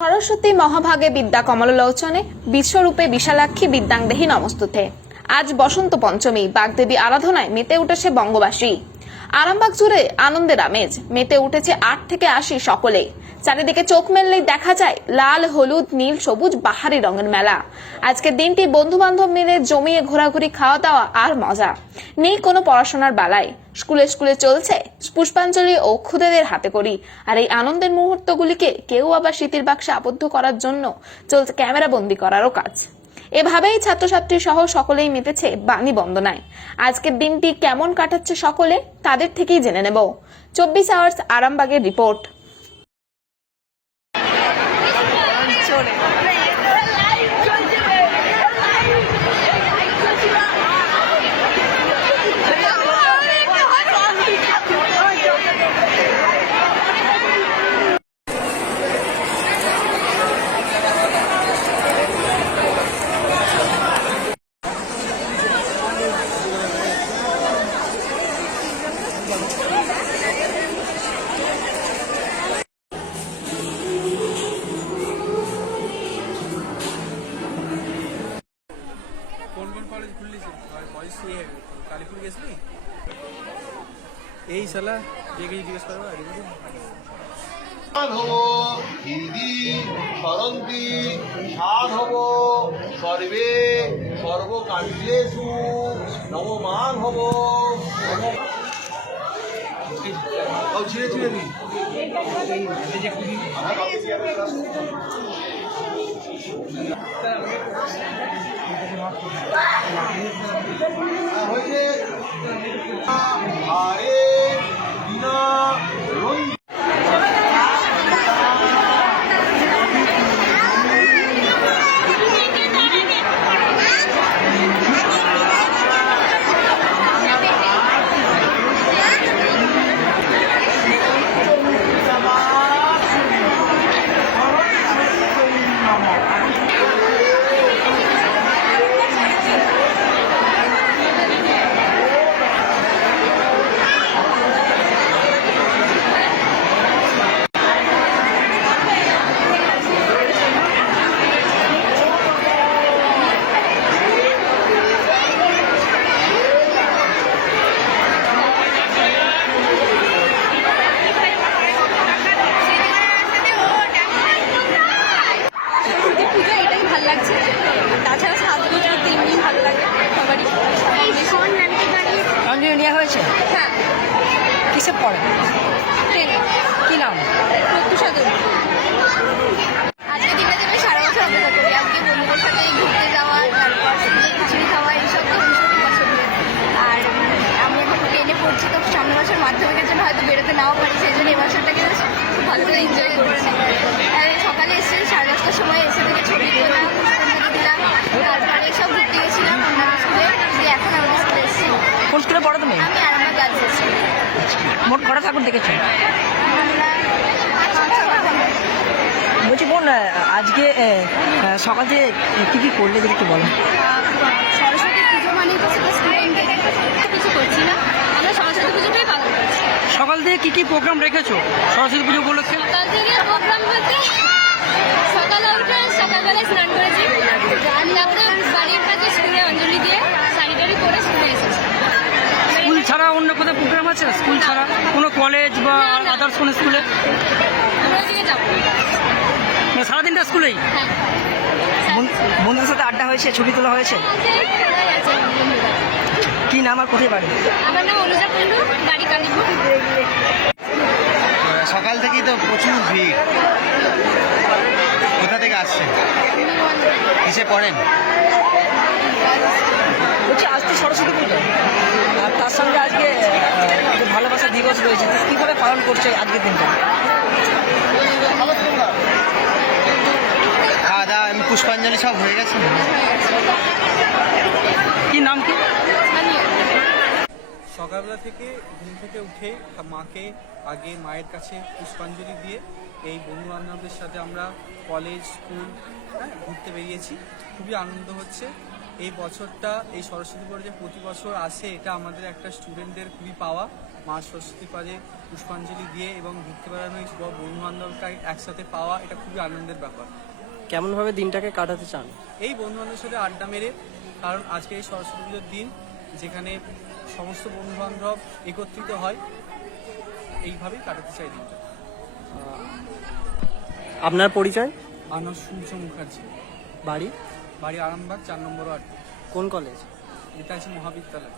সরস্বতী মহাভাগে বিদ্যা কমললোচনে বিশ্বরূপে বিশালাক্ষী বিদ্যাংদেহী নমস্তুতে। আজ বসন্ত পঞ্চমী, বাগদেবী আরাধনায় মেতে উঠেছে বঙ্গবাসী। আরামবাগ জুড়ে আনন্দের আমেজ, মেতে উঠেছে 8 থেকে 80 সকলে। চারিদিকে চোখ মেললেই দেখা যায় লাল, হলুদ, নীল, সবুজ বাহারি রঙের মেলা। আজকের দিনটি বন্ধু বান্ধব মিলে জমিয়ে ঘোরাঘুরি, খাওয়া দাওয়া আর মজা। নেই কোনো পড়াশোনার বালাই। স্কুলে স্কুলে চলছে পুষ্পাঞ্জলি ও খুদেদের হাতে করি। আর এই আনন্দের মুহূর্তগুলিকে কেউ আবার স্মৃতির বাক্সে আবদ্ধ করার জন্য চলছে ক্যামেরা বন্দি করারও কাজ। এভাবেই ছাত্রছাত্রী সহ সকলেই মেতেছে বাণী বন্দনায়। আজকের দিনটি কেমন কাটাচ্ছে সকলে, তাদের থেকেই জেনে নেব। 24 আওয়ার্স আরামবাগের রিপোর্ট। কোন কলেজ খুললিছে কালীপুর গেছিলি? এই শালা এগিয়ে জিজ্ঞেস করবো সরন্তি সাধব সর্বে সর্বকার্যেষু নবমান হব। ছিঁড়ে ছিঁড়ে নি হয়েছে আরে বিনা হয়েছে। হ্যাঁ, কিসে পড়ে? কি নাম? আজকে দিনটা আমি সারা বছর অপেক্ষা করি। আজকে বন্ধুদের সাথে ঘুরতে যাওয়া, তারপর খিচুড়ি খাওয়া, এইসব তো ভীষণ পছন্দের। আর আমি এখন 10-এ পড়ছি, তো সামনের বছর মাধ্যমিকের জন্য হয়তো বেরোতে নাও পারি, সেই জন্য এবছরটাকে খুব ভালো করে এনজয় করেছি। আর সকালে এসে 5:30টার সময় এসে থেকে ছবি তোলা, পুষ্পাঞ্জলি দিলাম, তারপরে সব ঘুরতে গেছিলাম অন্যান্য স্কুলে, দিয়ে এখন আমাদের স্কুলে এসেছি। কোন স্কুলে পড়ো তুমি? আমি আরামবাগ গার্লস স্কুলে। মোট কটা ঠাকুর দেখেছো? বলছি বোন, আজকে সকাল থেকে কি কি করলে যদি একটু বলো। সরস্বতী পুজো মানে তো সেটা স্টুডেন্টদের কিছু করছি না, আমরা সরস্বতী পুজোটাই পালন করছি। সকাল থেকে কি কি প্রোগ্রাম রেখেছো সরস্বতী পুজো উপলক্ষে? সকাল থেকে প্রোগ্রাম বলতে সকালে উঠে সকালবেলায় স্নান করেছি, তারপরে বাড়ির কাছে স্কুলে অঞ্জলি দিয়ে স্যানিটারি করে স্কুলে এসেছি। স্কুল ছাড়া অন্য কোথাও প্রোগ্রাম আছে? স্কুল ছাড়া কোনো কলেজ বা আদার্স কোনো স্কুলে? আমরা ওইদিকে যাবো। মানে সারাদিনটা স্কুলেই? হ্যাঁ, বন্ধুদের সাথে আড্ডা হয়েছে, ছবি তোলা হয়েছে? সবাই আছে বন্ধুরা। কি নাম আর কোথায় বাড়ি? আমার নাম অনুজা কুণ্ডু, বাড়ি কালীপুর। সকাল থেকেই তো প্রচুর ভিড়। কোথা থেকে আসছে? কিসে পড়েন? বলছি আজ তো সরস্বতী পুজো, আর তার সঙ্গে আজকে যে ভালোবাসা দিবস রয়েছে, তো কীভাবে পালন করছে আজকের দিনটা? খাওয়া দাওয়া পুষ্পাঞ্জলি সব হয়ে গেছে। কি নাম কি? সকালবেলা থেকে ঘুম থেকে উঠে মাকে আগে মায়ের কাছে পুষ্পাঞ্জলি দিয়ে এই বন্ধু বান্ধবদের সাথে আমরা কলেজ স্কুল ঘুরতে বেরিয়েছি। খুবই আনন্দ হচ্ছে। এই বছরটা এই সরস্বতী পুজো যে প্রতি বছর আসে, এটা আমাদের একটা স্টুডেন্টদের খুবই পাওয়া। মা সরস্বতীর পাদে পুষ্পাঞ্জলি দিয়ে এবং ঘুরতে বেড়ানো বন্ধু বান্ধবকে একসাথে পাওয়া এটা খুবই আনন্দের ব্যাপার। কেমনভাবে দিনটাকে কাটাতে চান? এই বন্ধু বান্ধবের সাথে আড্ডা মেরে, কারণ আজকে এই সরস্বতী পুজোর দিন যেখানে সমস্ত বন্ধু বান্ধব একত্রিত হয়, এইভাবেই কাটাতে চাই দিনটা। আপনার পরিচয়? আমার সূর্য মুখার্জি, বাড়ি? বাড়ি আরামবাগ 4 নম্বর ওয়ার্ড, কোন কলেজ? নেতাজি মহাবিদ্যালয়।